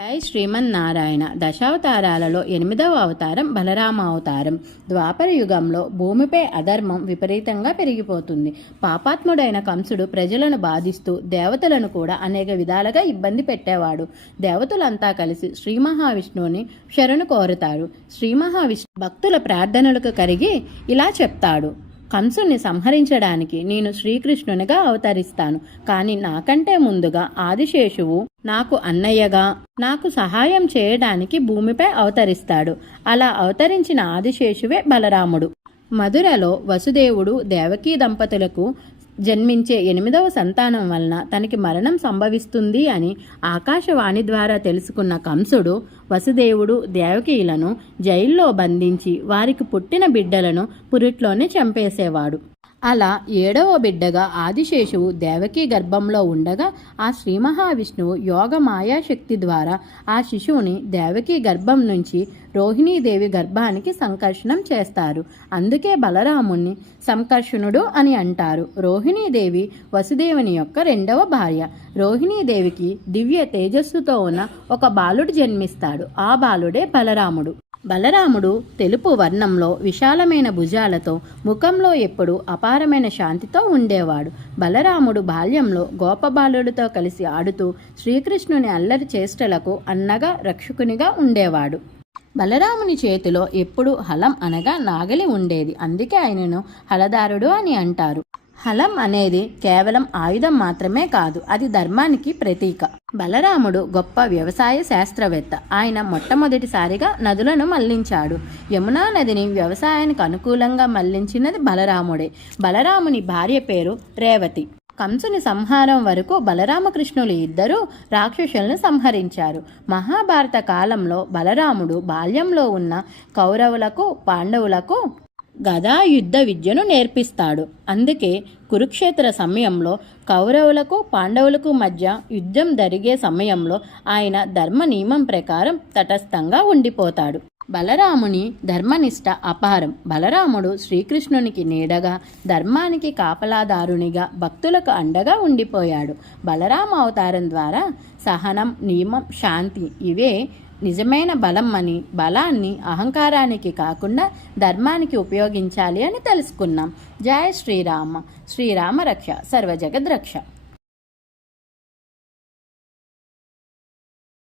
జై శ్రీమన్నారాయణ. దశావతారాలలో 8వ అవతారం బలరామ అవతారం. ద్వాపర యుగంలో భూమిపై అధర్మం విపరీతంగా పెరిగిపోతుంది. పాపాత్ముడైన కంసుడు ప్రజలను బాధిస్తూ దేవతలను కూడా అనేక విధాలుగా ఇబ్బంది పెట్టేవాడు. దేవతలంతా కలిసి శ్రీ మహావిష్ణువుని శరణు కోరుతారు. శ్రీ మహావిష్ణు భక్తుల ప్రార్థనలకు కరిగి ఇలా చెప్తాడు: కంసుని సంహరించడానికి నేను శ్రీకృష్ణునిగా అవతరిస్తాను. కానీ నాకంటే ముందుగా ఆదిశేషువు నాకు అన్నయ్యగా నాకు సహాయం చేయడానికి భూమిపై అవతరిస్తాడు. అలా అవతరించిన ఆదిశేషువే బలరాముడు. మధురలో వసుదేవుడు దేవకీ దంపతులకు జన్మించే 8వ సంతానం వలన తనకి మరణం సంభవిస్తుంది అని ఆకాశవాణి ద్వారా తెలుసుకున్న కంసుడు వసుదేవుడు దేవకీలను జైల్లో బంధించి వారికి పుట్టిన బిడ్డలను పురిట్లోనే చంపేసేవాడు. అలా 7వ బిడ్డగా ఆదిశేషువు దేవకీ గర్భంలో ఉండగా ఆ శ్రీ మహావిష్ణువు యోగ మాయాశక్తి ద్వారా ఆ శిశువుని దేవకీ గర్భం నుంచి రోహిణీదేవి గర్భానికి సంకర్షణం చేస్తారు. అందుకే బలరాముణ్ణి సంకర్షణుడు అని అంటారు. రోహిణీదేవి వసుదేవుని యొక్క 2వ భార్య. రోహిణీదేవికి దివ్య తేజస్సుతో ఉన్న ఒక బాలుడు జన్మిస్తాడు. ఆ బాలుడే బలరాముడు. బలరాముడు తెలుపు వర్ణంలో విశాలమైన భుజాలతో ముఖంలో ఎప్పుడూ అపారమైన శాంతితో ఉండేవాడు. బలరాముడు బాల్యంలో గోపబాలుడితో కలిసి ఆడుతూ శ్రీకృష్ణుని అల్లరి చేష్టలకు అన్నగా రక్షకునిగా ఉండేవాడు. బలరాముని చేతిలో ఎప్పుడూ హలం అనగా నాగలి ఉండేది. అందుకే ఆయనను హలదారుడు అని అంటారు. హలం అనేది కేవలం ఆయుధం మాత్రమే కాదు, అది ధర్మానికి ప్రతీక. బలరాముడు గొప్ప వ్యవసాయ శాస్త్రవేత్త. ఆయన మొట్టమొదటిసారిగా నదులను మళ్లించాడు. యమునా నదిని వ్యవసాయానికి అనుకూలంగా మళ్లించినది బలరాముడే. బలరాముని భార్య పేరు రేవతి. కంసుని సంహారం వరకు బలరామకృష్ణులు ఇద్దరూ రాక్షసులను సంహరించారు. మహాభారత కాలంలో బలరాముడు బాల్యంలో ఉన్న కౌరవులకు పాండవులకు గదా యుద్ధ విద్యను నేర్పిస్తాడు. అందుకే కురుక్షేత్ర సమయంలో కౌరవులకు పాండవులకు మధ్య యుద్ధం జరిగే సమయంలో ఆయన ధర్మ నియమం ప్రకారం తటస్థంగా ఉండిపోతాడు. బలరాముని ధర్మనిష్ట అపారం. బలరాముడు శ్రీకృష్ణునికి నీడగా, ధర్మానికి కాపలాదారునిగా, భక్తులకు అండగా ఉండిపోయాడు. బలరామ అవతారం ద్వారా సహనం, నియమం, శాంతి ఇవే నిజమైన బలం అని, బలాన్ని అహంకారానికి కాకుండా ధర్మానికి ఉపయోగించాలి అని తెలుసుకున్నాం. జయ శ్రీరామ. శ్రీరామ రక్ష సర్వజగద్రక్ష.